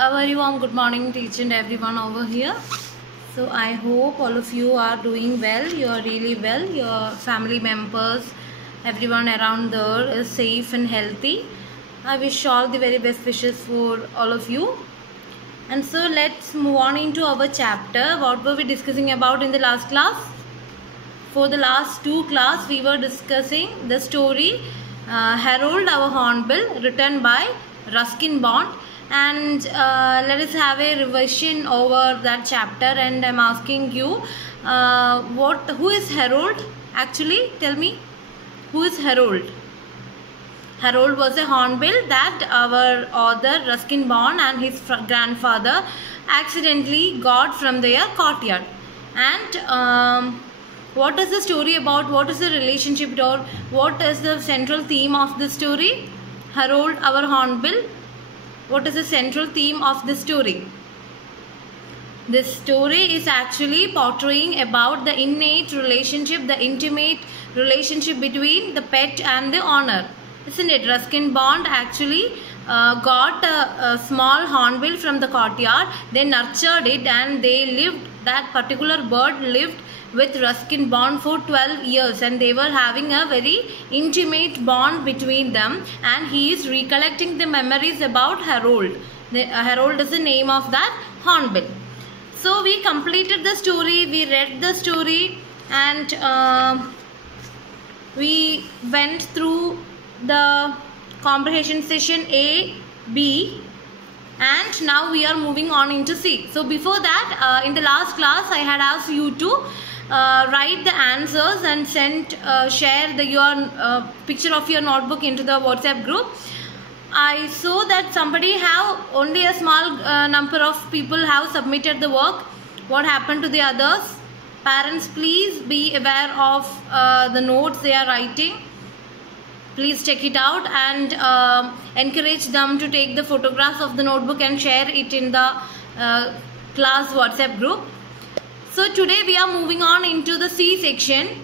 A very warm good morning to each and everyone over here. So I hope all of you are doing well. You are really well. Your family members, everyone around there is safe and healthy. I wish all the very best wishes for all of you. And so let's move on into our chapter. What were we discussing about in the last class? For the last two classes, we were discussing the story Harold our Hornbill, written by Ruskin Bond. And let us have a revision over that chapter. And I'm asking you, who is Harold? Actually, tell me, who is Harold? Harold was a hornbill that our author Ruskin Bond and his grandfather accidentally got from their courtyard. And what is the story about? What is the relationship, or what is the central theme of the story? Harold our Hornbill. What is the central theme of the story? This story is actually portraying about the innate relationship, the intimate relationship between the pet and the owner. Isn't it? Ruskin Bond actually got a small hornbill from the courtyard. They nurtured it and they lived, that particular bird lived with Ruskin Bond for 12 years, and they were having a very intimate bond between them, and he is recollecting the memories about Harold. Harold is the name of that hornbill. So we completed the story, we read the story, and we went through the comprehension session A, B, and now we are moving on into C. So before that, in the last class I had asked you to write the answers and share your picture of your notebook into the WhatsApp group. I saw that somebody have only a small number of people have submitted the work. What happened to the others? Parents, please be aware of the notes they are writing. Please check it out and encourage them to take the photographs of the notebook and share it in the class WhatsApp group. So today we are moving on into the C section.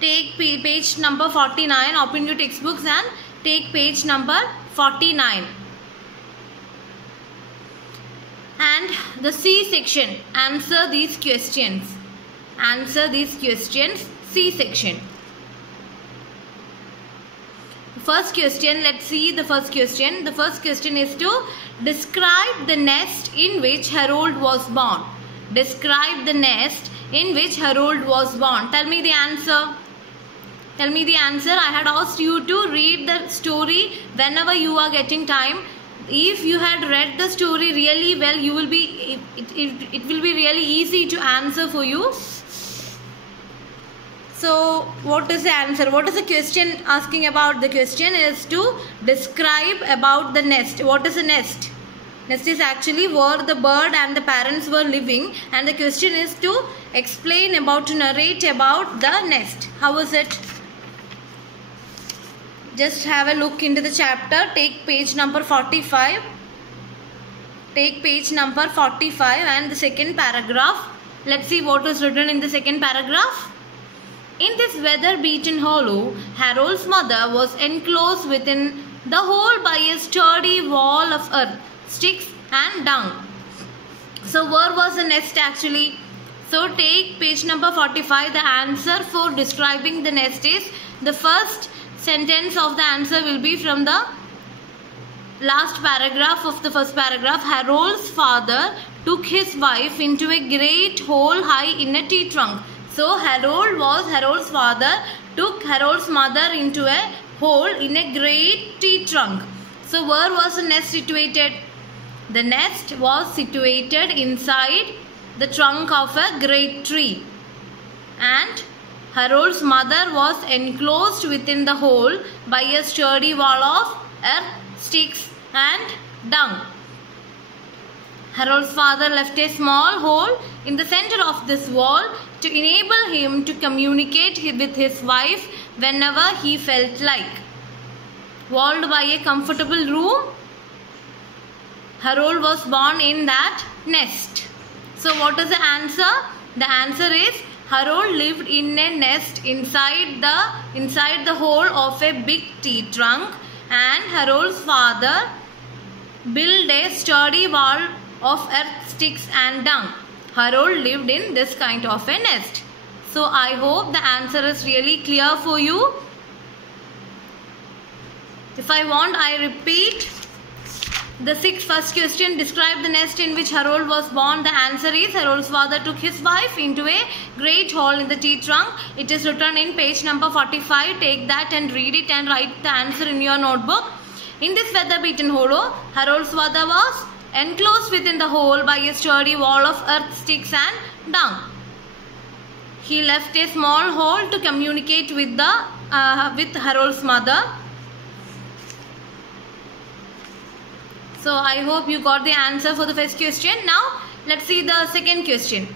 Take page number 49, open your textbooks and take page number 49. And the C section, answer these questions. Answer these questions, C section. First question, let's see the first question. The first question is to describe the nest in which Harold was born. Describe the nest in which Harold was born. Tell me the answer. Tell me the answer. I had asked you to read the story whenever you are getting time. If you had read the story really well, you will be it will be really easy to answer for you. So what is the answer? What is the question asking about? The question is to describe about the nest. What is a nest? Nest is actually where the bird and the parents were living, and the question is to explain about, to narrate about the nest. How is it? Just have a look into the chapter. Take page number 45. Take page number 45 and the second paragraph. Let's see what is written in the second paragraph. In this weather-beaten hollow, Harold's mother was enclosed within the hole by a sturdy wall of earth, sticks and dung. So where was the nest actually? So take page number 45. The answer for describing the nest is, the first sentence of the answer will be from the last paragraph of the first paragraph. Harold's father took his wife into a great hole high in a tree trunk. So Harold's father took Harold's mother into a hole in a great tree trunk. So where was the nest situated? The nest was situated inside the trunk of a great tree, and Harold's mother was enclosed within the hole by a sturdy wall of earth, sticks and dung. Harold's father left a small hole in the center of this wall to enable him to communicate with his wife whenever he felt like. Walled by a comfortable room, Harold was born in that nest. So what is the answer? The answer is Harold lived in a nest inside the hole of a big tree trunk, and Harold's father build a sturdy wall of earth, sticks and dung. Harold lived in this kind of a nest. So I hope the answer is really clear for you. If I want, I repeat. The first question, describe the nest in which Harold was born. The answer is Harold's father took his wife into a great hall in the tree trunk. It is written in page number 45. Take that and read it and write the answer in your notebook. In this weather-beaten hollow, Harold's father was enclosed within the hole by a sturdy wall of earth, sticks and dung. He left a small hole to communicate with Harold's mother. So I hope you got the answer for the first question. Now let's see the second question.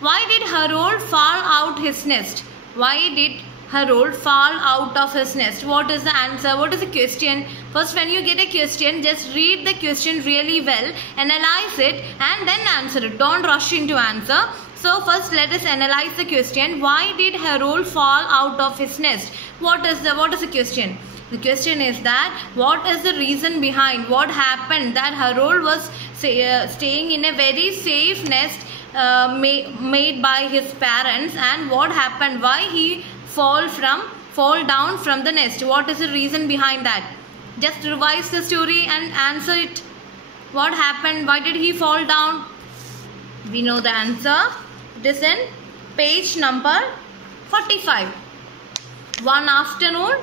Why did Harold fall out his nest? Why did Harold fall out of his nest? What is the answer? What is the question? First, when you get a question, just read the question really well, analyze it and then answer it. Don't rush into answer. So first let us analyze the question. Why did Harold fall out of his nest? What is the question? The question is that what is the reason behind what happened that Harold was staying in a very safe nest made by his parents, and what happened, why he fall down from the nest? What is the reason behind that? Just revise the story and answer it. What happened? Why did he fall down? We know the answer. It is in page number 45. One afternoon.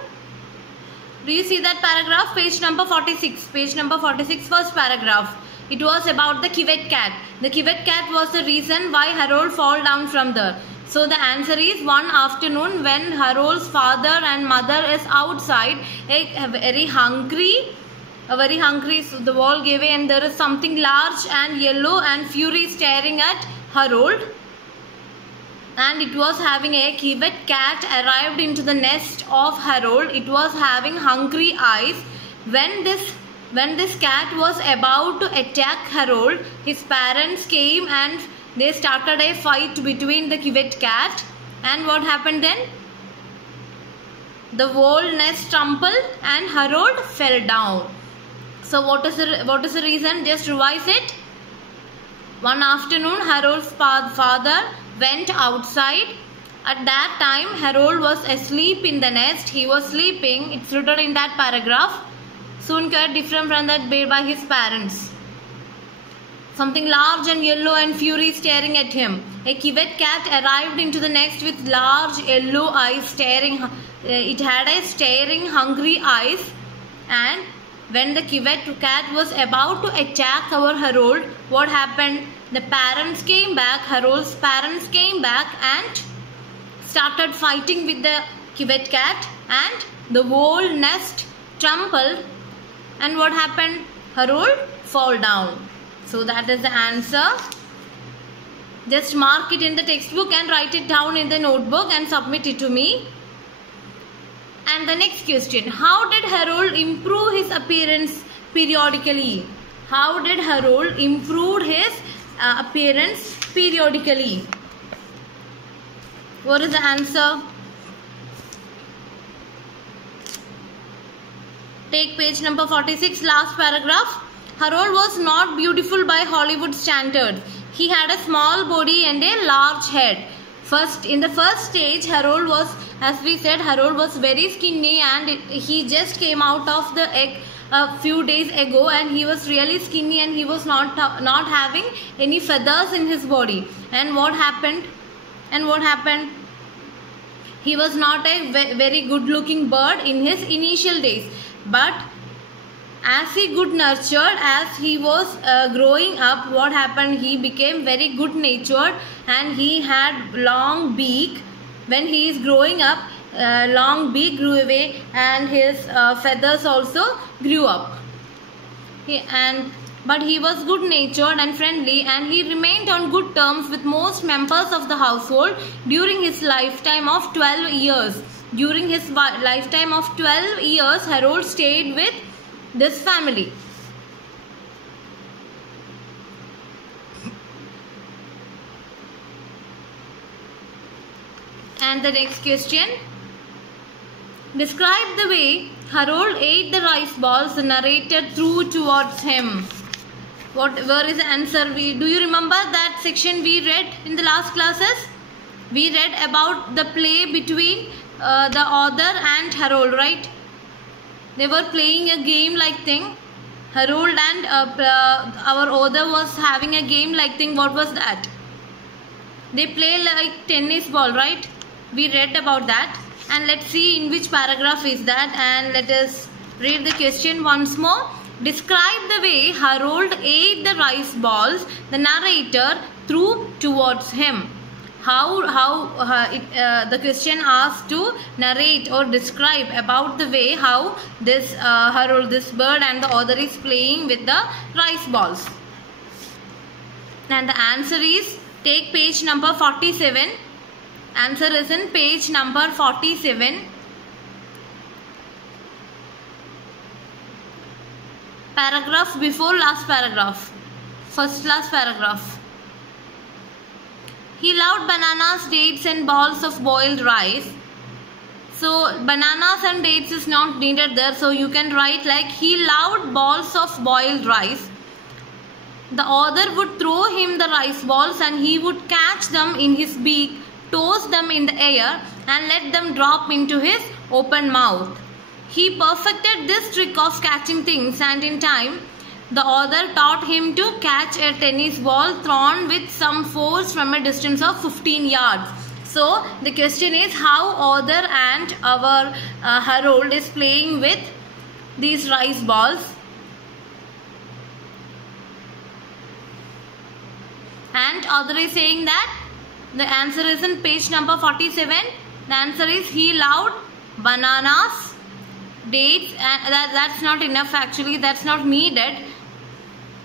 Do you see that paragraph? Page number 46. Page number 46, first paragraph. It was about the civet cat. The civet cat was the reason why Harold fall down from there. So the answer is one afternoon when Harold's father and mother is outside, very hungry, so the wall gave way and there is something large and yellow and fury staring at Harold. And it was having a civet cat arrived into the nest of Harold. It was having hungry eyes. When this cat was about to attack Harold, his parents came and they started a fight between the civet cat. And what happened then? The whole nest crumpled and Harold fell down. So what is the reason? Just revise it. One afternoon, Harold's father went outside. At that time, Harold was asleep in the nest. He was sleeping. It's written in that paragraph. Soon quite different from that made by his parents. Something large and yellow and fury staring at him. A civet cat arrived into the nest with large yellow eyes staring. It had a staring, hungry eyes. And when the civet cat was about to attack our Harold, what happened? The parents came back, Harold's parents came back and started fighting with the civet cat, and the whole nest crumpled. And what happened? Harold fall down. So that is the answer. Just mark it in the textbook and write it down in the notebook and submit it to me. And the next question, how did Harold improve his appearance periodically? How did Harold improve his appearance periodically? What is the answer? Take page number 46, last paragraph. Harold was not beautiful by Hollywood standards. He had a small body and a large head. In the first stage, Harold was, as we said, Harold was very skinny and he just came out of the egg a few days ago, and he was really skinny and he was not having any feathers in his body. And what happened? He was not a very good looking bird in his initial days. But as he good nurtured, as he was growing up, what happened? He became very good natured and he had long beak. When he is growing up, long beak grew away and his feathers also grew up. But he was good natured and friendly, and he remained on good terms with most members of the household during his lifetime of 12 years. During his lifetime of 12 years, Harold stayed with this family. And the next question. Describe the way Harold ate the rice balls the narrator threw towards him. Where is the answer? Do you remember that section we read in the last classes? We read about the play between the author and Harold, right? They were playing a game like thing. Harold and our author was having a game like thing. What was that? They play like tennis ball, right? We read about that. And let's see in which paragraph is that, and let us read the question once more. Describe the way Harold ate the rice balls the narrator threw towards him. The question asks to narrate or describe about the way how this Harold, this bird, and the author is playing with the rice balls. And the answer is, take page number 47. Answer is in page number 47. Paragraph before last paragraph. First last paragraph. He loved bananas, dates and balls of boiled rice. So bananas and dates is not needed there. So you can write like he loved balls of boiled rice. The author would throw him the rice balls and he would catch them in his beak, toss them in the air and let them drop into his open mouth. He perfected this trick of catching things, and in time the author taught him to catch a tennis ball thrown with some force from a distance of 15 yards. So the question is how author and our Harold is playing with these rice balls. And author is saying that the answer is in page number 47. The answer is he loved bananas, dates, and that's not enough actually, that's not needed.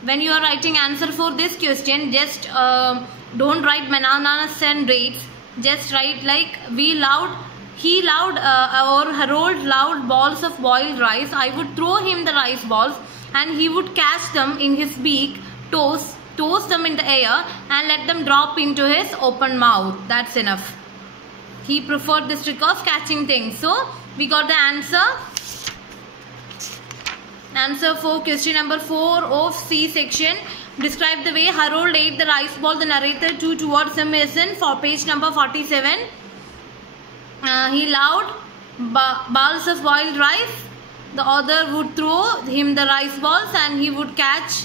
When you are writing answer for this question, just don't write bananas and dates, just write like he loved or Harold loved balls of boiled rice. I would throw him the rice balls and he would catch them in his beak, toss them in the air and let them drop into his open mouth. That's enough. He preferred this trick of catching things. So we got the answer. Answer for question number 4 of C section. Describe the way Harold ate the rice ball the narrator threw towards him is in for page number 47. He loved balls of boiled rice. The author would throw him the rice balls and he would catch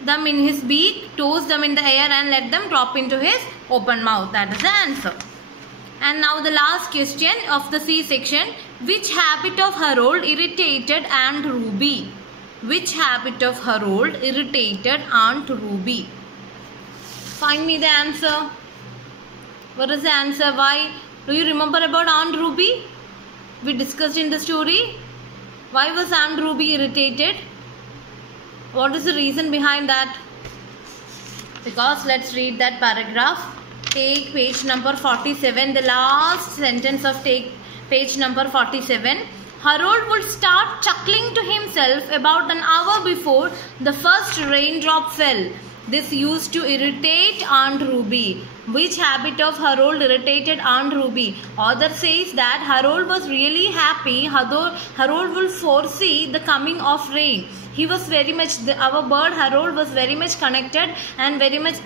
them in his beak, toss them in the air and let them drop into his open mouth. That is the answer. And now the last question of the C section. Which habit of Harold irritated Aunt Ruby? Which habit of Harold irritated Aunt Ruby? Find me the answer. What is the answer? Why? Do you remember about Aunt Ruby? We discussed in the story. Why was Aunt Ruby irritated? What is the reason behind that? Because let's read that paragraph. Take page number 47, the last sentence of page number 47. Harold would start chuckling to himself about an hour before the first raindrop fell. This used to irritate Aunt Ruby. Which habit of Harold irritated Aunt Ruby? Author says that Harold was really happy. Harold will foresee the coming of rain. He was very much, our bird Harold was very much connected and very much,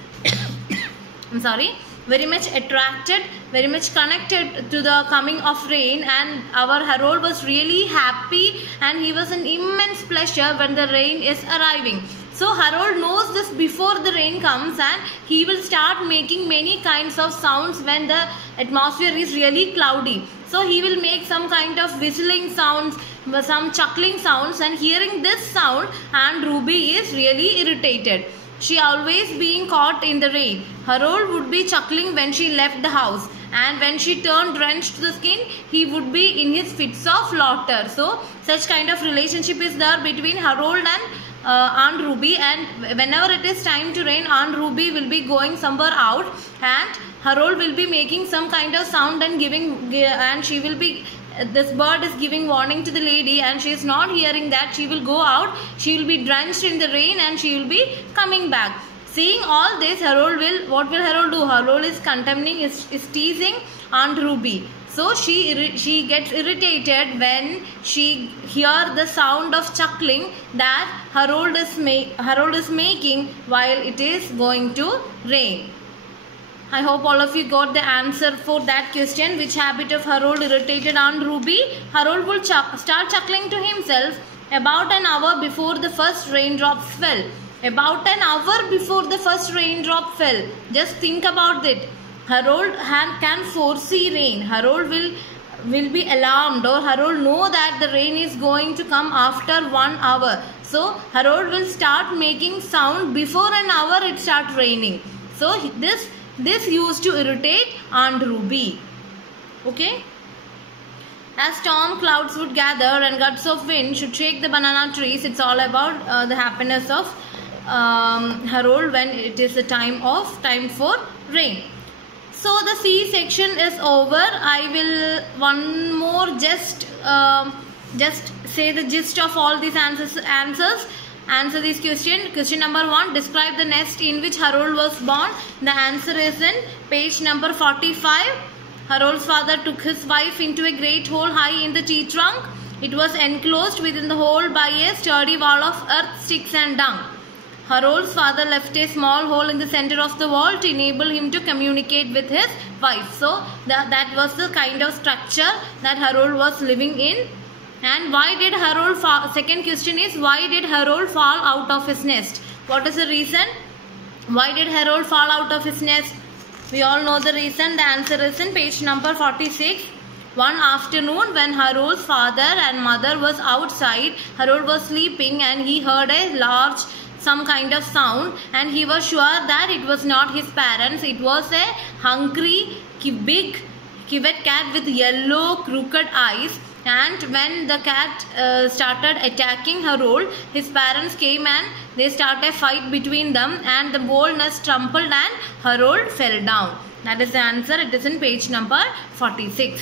very much attracted, very much connected to the coming of rain, and our Harold was really happy and he was an immense pleasure when the rain is arriving. So Harold knows this before the rain comes and he will start making many kinds of sounds when the atmosphere is really cloudy. So he will make some kind of whistling sounds, some chuckling sounds, and hearing this sound Aunt Ruby is really irritated. She always being caught in the rain. Harold would be chuckling when she left the house, and when she turned drenched to the skin, he would be in his fits of laughter. So such kind of relationship is there between Harold and Aunt Ruby, and whenever it is time to rain, Aunt Ruby will be going somewhere out and Harold will be making some kind of sound and and she will be, this bird is giving warning to the lady and she is not hearing that. She will go out, she will be drenched in the rain and she will be coming back. Seeing all this, what will Harold do? Harold is condemning, is teasing Aunt Ruby. So she gets irritated when she hear the sound of chuckling that Harold is making while it is going to rain. I hope all of you got the answer for that question. Which habit of Harold irritated Aunt Ruby? Harold would start chuckling to himself about an hour before the first raindrops fell. About an hour before the first raindrop fell. Just think about it. Harold can foresee rain. Harold will be alarmed, or Harold know that the rain is going to come after 1 hour. So Harold will start making sound before an hour it starts raining. So this used to irritate Aunt Ruby. Okay. As storm clouds would gather and gusts of wind should shake the banana trees, it's all about the happiness of Harold when it is the time for rain. So the C section is over. I will one more just say the gist of all these answers. Answer this question. Question number 1. Describe the nest in which Harold was born. The answer is in page number 45. Harold's father took his wife into a great hole high in the tree trunk. It was enclosed within the hole by a sturdy wall of earth, sticks and dung. Harold's father left a small hole in the center of the wall to enable him to communicate with his wife. So that was the kind of structure that Harold was living in. And why did Harold fall? Second question is, why did Harold fall out of his nest? What is the reason? Why did Harold fall out of his nest? We all know the reason. The answer is in page number 46. One afternoon when Harold's father and mother was outside, Harold was sleeping and he heard a large some kind of sound, and he was sure that it was not his parents. It was a hungry, big civet cat with yellow crooked eyes. And when the cat started attacking Harold, his parents came and they started a fight between them, and the whole nest trampled and Harold fell down. That is the answer. It is in page number 46.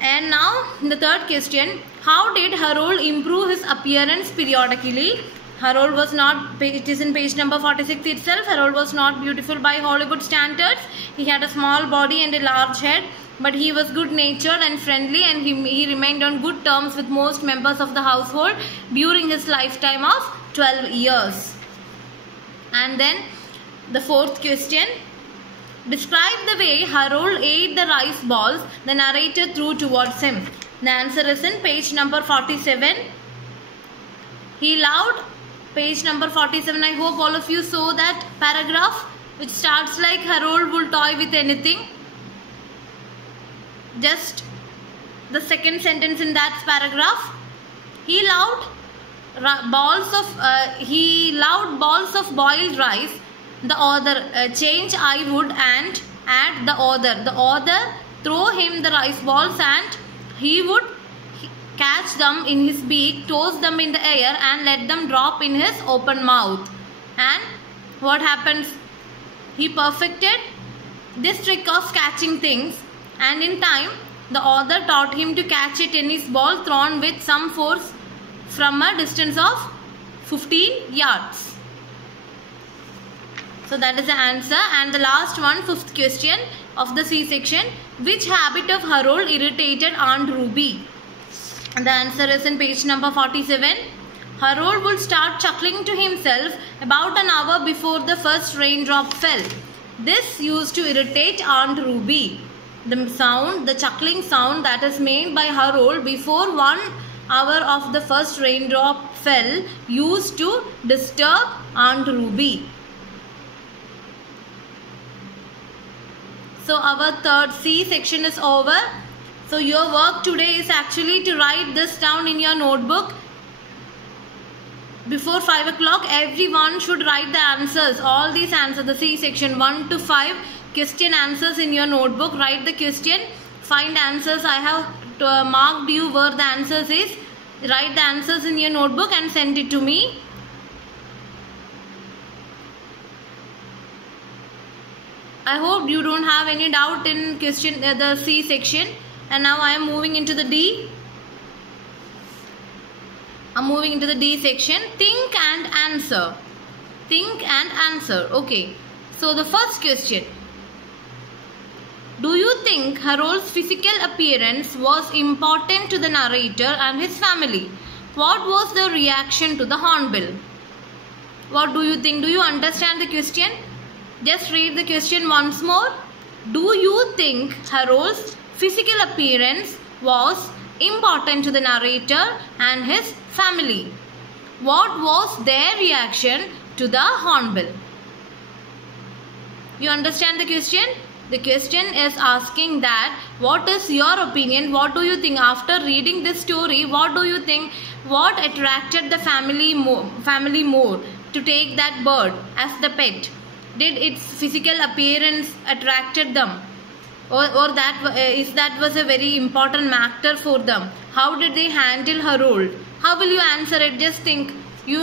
And now the third question. How did Harold improve his appearance periodically? Harold was not, it is in page number 46 itself. Harold was not beautiful by Hollywood standards. He had a small body and a large head. But he was good-natured and friendly, and he remained on good terms with most members of the household during his lifetime of 12 years. And then the fourth question. Describe the way Harold ate the rice balls the narrator threw towards him. The answer is in page number 47. He loved, page number 47. I hope all of you saw that paragraph which starts like Harold will toy with anything. Just the second sentence in that paragraph. He loved balls of boiled rice. The author change I would and add the author. The author throw him the rice balls and he would catch them in his beak, toss them in the air and let them drop in his open mouth. And what happens? He perfected this trick of catching things, and in time the author taught him to catch a tennis ball thrown with some force from a distance of 15 yards. So that is the answer. And the last one, fifth question of the C section. Which habit of Harold irritated Aunt Ruby? And the answer is in page number 47. Harold would start chuckling to himself about an hour before the first raindrop fell. This used to irritate Aunt Ruby. The chuckling sound that is made by Harold before 1 hour of the first raindrop fell used to disturb Aunt Ruby. So our third C section is over. So your work today is actually to write this down in your notebook. Before 5 o'clock, everyone should write the answers. All these answers, the C section 1 to 5. Question answers in your notebook. Write the question, find answers. I have marked you where the answers is. Write the answers in your notebook and send it to me. I hope you don't have any doubt in question the C section. And now I am moving into the D. I'm moving into the D section. Think and answer. Think and answer. Okay. So the first question. Do you think Harold's physical appearance was important to the narrator and his family? What was the reaction to the hornbill? What do you think? Do you understand the question? Just read the question once more. Do you think Harold's physical appearance was important to the narrator and his family? What was their reaction to the hornbill? You understand the question? The question is asking that what is your opinion? What do you think after reading this story? What do you think? What attracted the family more to take that bird as the pet? Did its physical appearance attracted them, or that was a very important factor for them? How did they handle Harold? How will you answer it? Just think. We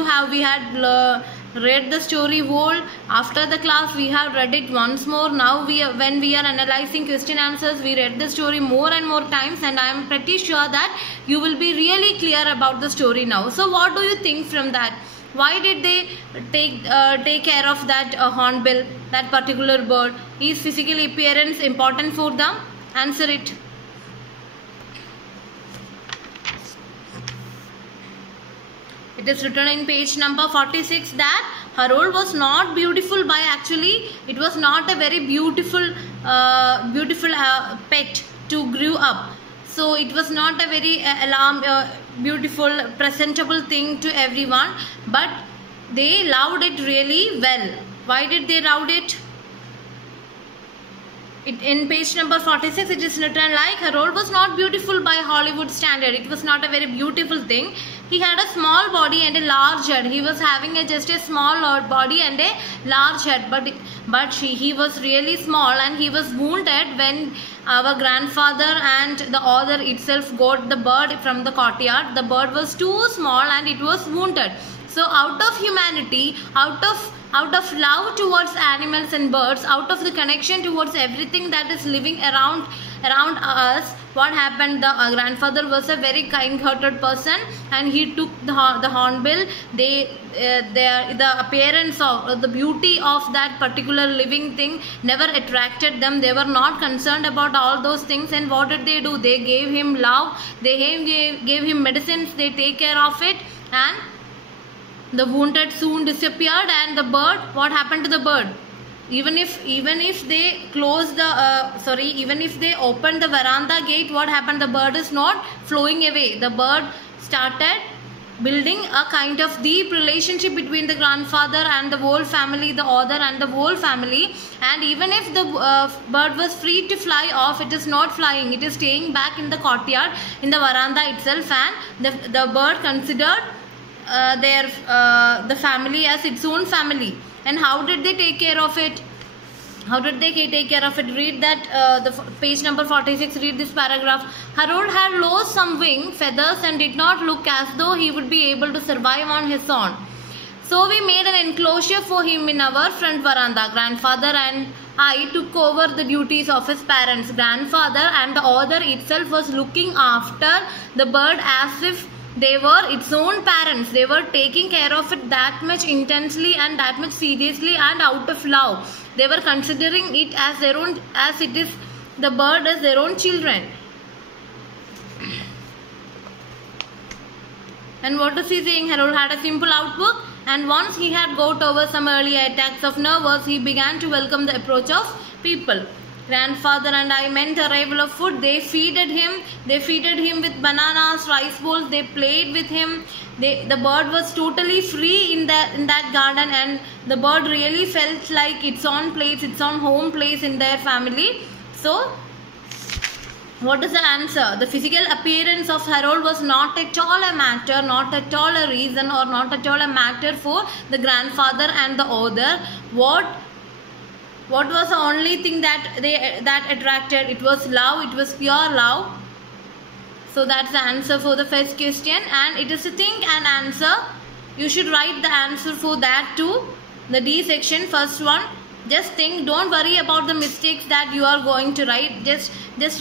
had read the story whole. After the class we have read it once more. Now when we are analyzing question answers, we read the story more and more times, and I am pretty sure that you will be really clear about the story now. So what do you think from that? Why did they take care of that hornbill, that particular bird? Is physical appearance important for them? Answer it. It is written in page number 46 that Harold was not beautiful by actually. It was not a very beautiful pet to grow up. So it was not a very beautiful, presentable thing to everyone. But they loved it really well. Why did they love it? In page number 46 it is written like Harold was not beautiful by Hollywood standard. It was not a very beautiful thing. He had a small body and a large head. He was having just a small body and a large head, but he was really small, and he was wounded when our grandfather and the author itself got the bird from the courtyard. The bird was too small and it was wounded. So out of humanity, out of love towards animals and birds, out of the connection towards everything that is living around us, what happened? The grandfather was a very kind-hearted person, and he took the hornbill. The appearance of the beauty of that particular living thing never attracted them. They were not concerned about all those things. And what did they do? They gave him love. They gave him medicines. They take care of it, and the wounded soon disappeared. And the bird, what happened to the bird? Even if they closed the even if they opened the veranda gate, what happened? The bird is not flowing away. The bird started building a kind of deep relationship between the grandfather and the whole family, the author and the whole family. And even if the bird was free to fly off, it is not flying. It is staying back in the courtyard, in the veranda itself. And the bird considered the family as its own family. And how did they take care of it? How did they take care of it? Read that, the page number 46, read this paragraph. Harold had lost some wing feathers and did not look as though he would be able to survive on his own. So we made an enclosure for him in our front veranda. Grandfather and I took over the duties of his parents. Grandfather and the author itself was looking after the bird as if they were its own parents. They were taking care of it that much intensely and that much seriously and out of love. They were considering it as their own, as it is the bird as their own children. And what is he saying? Harold had a simple outlook, and once he had got over some early attacks of nerves, he began to welcome the approach of people. Grandfather and I meant arrival of food. They feeded him. They feeded him with bananas, rice bowls. They played with him. The bird was totally free in that garden, and the bird really felt like its own place, its own home place in their family. So, what is the answer? The physical appearance of Harold was not at all a matter, not at all a reason, or not at all a matter for the grandfather and the author. What was the only thing that attracted? It was love. It was pure love. So that's the answer for the first question, and it is to think and answer. You should write the answer for that too. The D section, first one. Just think. Don't worry about the mistakes that you are going to write. Just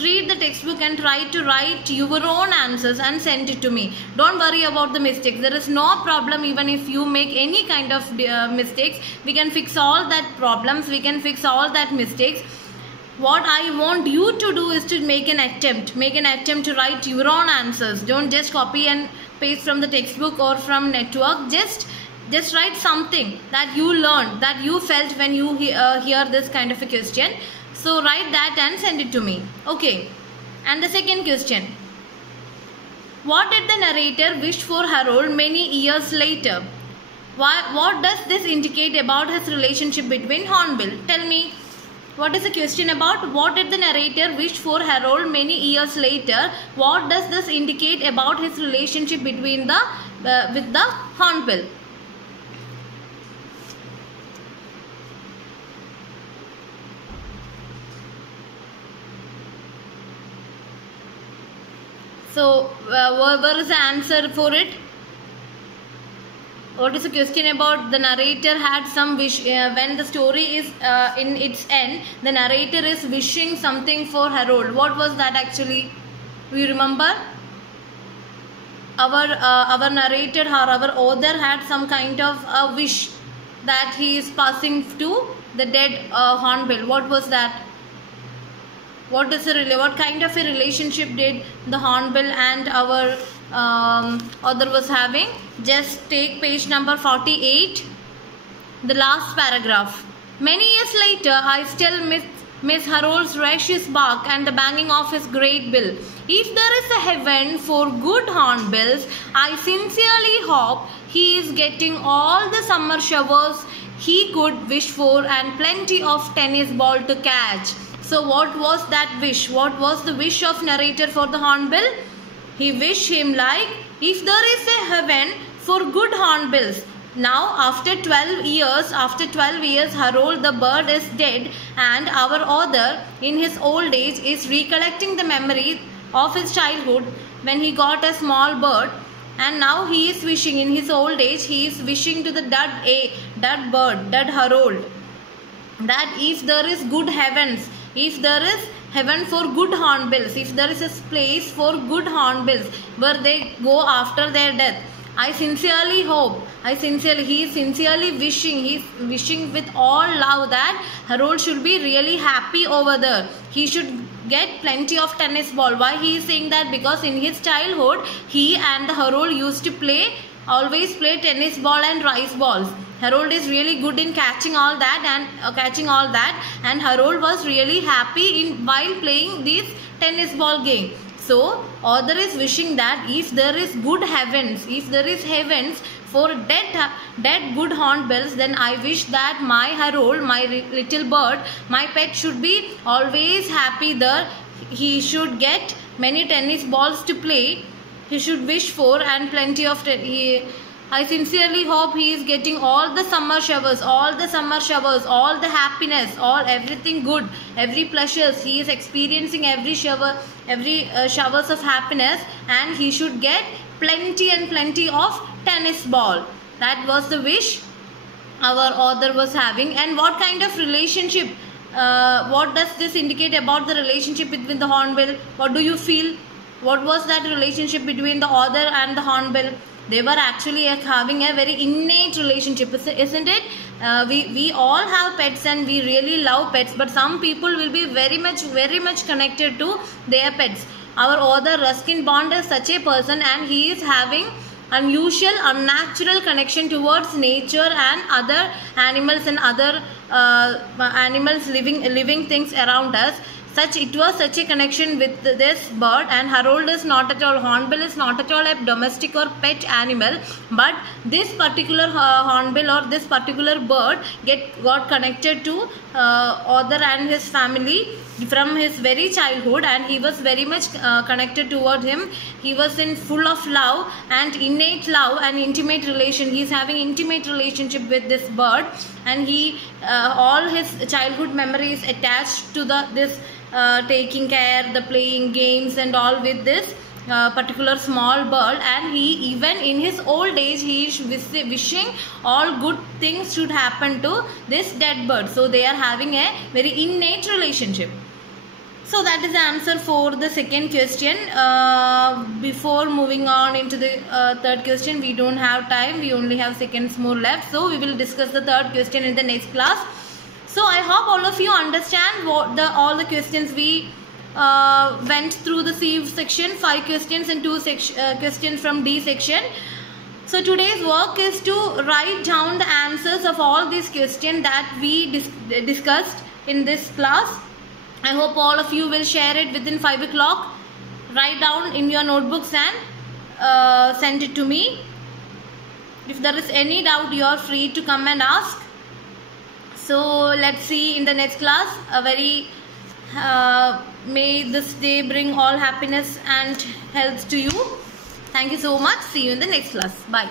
read the textbook and try to write your own answers and send it to me. Don't worry about the mistakes. There is no problem even if you make any kind of mistakes. We can fix all that problems. We can fix all that mistakes. What I want you to do is to make an attempt to write your own answers. Don't just copy and paste from the textbook or from network. Just write something that you learned, that you felt when you hear this kind of a question. So write that and send it to me. Okay. And the second question. What did the narrator wish for Harold many years later? What does this indicate about his relationship between Hornbill? Tell me. What is the question about? What did the narrator wish for Harold many years later? What does this indicate about his relationship between with the Hornbill? So, where is the answer for it? What is the question about? The narrator had some wish. When the story is in its end, the narrator is wishing something for Harold. What was that actually? Do you remember? Our narrator or our author had some kind of a wish that he is passing to the dead Hornbill. What was that? What kind of a relationship did the Hornbill and our author was having? Just take page number 48, the last paragraph. Many years later, I still miss Harold's raucous bark and the banging of his great bill. If there is a heaven for good hornbills, I sincerely hope he is getting all the summer showers he could wish for and plenty of tennis ball to catch. So what was that wish? What was the wish of narrator for the Hornbill? He wished him like, if there is a heaven for good hornbills. Now after 12 years, Harold the bird is dead, and our author in his old age is recollecting the memory of his childhood when he got a small bird, and now he is wishing in his old age, he is wishing to the dead Harold, that if there is good heavens, if there is heaven for good hornbills, if there is a place for good hornbills where they go after their death, he is sincerely wishing with all love that Harold should be really happy over there. He should get plenty of tennis ball. Why he is saying that? Because in his childhood, he and Harold used to always play tennis ball and rice balls. Harold is really good in catching all that, and Harold was really happy while playing this tennis ball game. So author is wishing that if there is good heavens, if there is heavens for dead good hornbills, then I wish that my Harold, my little bird, my pet, should be always happy there. He should get many tennis balls to play. He should wish for and plenty of I sincerely hope he is getting all the summer showers, all the happiness, everything good, every pleasures. He is experiencing every showers of happiness, and he should get plenty of tennis ball. That was the wish our author was having. And what kind of relationship? What does this indicate about the relationship between the Hornbill? What do you feel? What was that relationship between the author and the Hornbill? They were actually having a very innate relationship, isn't it? We all have pets and we really love pets, but some people will be very much connected to their pets. Our author Ruskin Bond is such a person, and he is having unusual, unnatural connection towards nature and other animals and other animals, living things around us. It was such a connection with this bird, and Harold is not at all, Hornbill is not at all a domestic or pet animal, but this particular Hornbill or this particular bird got connected to author and his family from his very childhood, and he was very much connected toward him. He was in full of love and innate love and intimate relation. He is having intimate relationship with this bird, and all his childhood memories attached to this taking care, the playing games and all with this particular small bird. And he, even in his old age, he is wishing all good things should happen to this dead bird. So they are having a very innate relationship. So that is the answer for the second question. Before moving on into the third question, we don't have time. We only have seconds more left. So we will discuss the third question in the next class. So I hope all of you understand what all the questions we went through the C section, 5 questions and 2 questions from D section. So today's work is to write down the answers of all these questions that we discussed in this class. I hope all of you will share it within 5 o'clock. Write down in your notebooks and send it to me. If there is any doubt, you are free to come and ask. So let's see in the next class. May this day bring all happiness and health to you. Thank you so much. See you in the next class. Bye.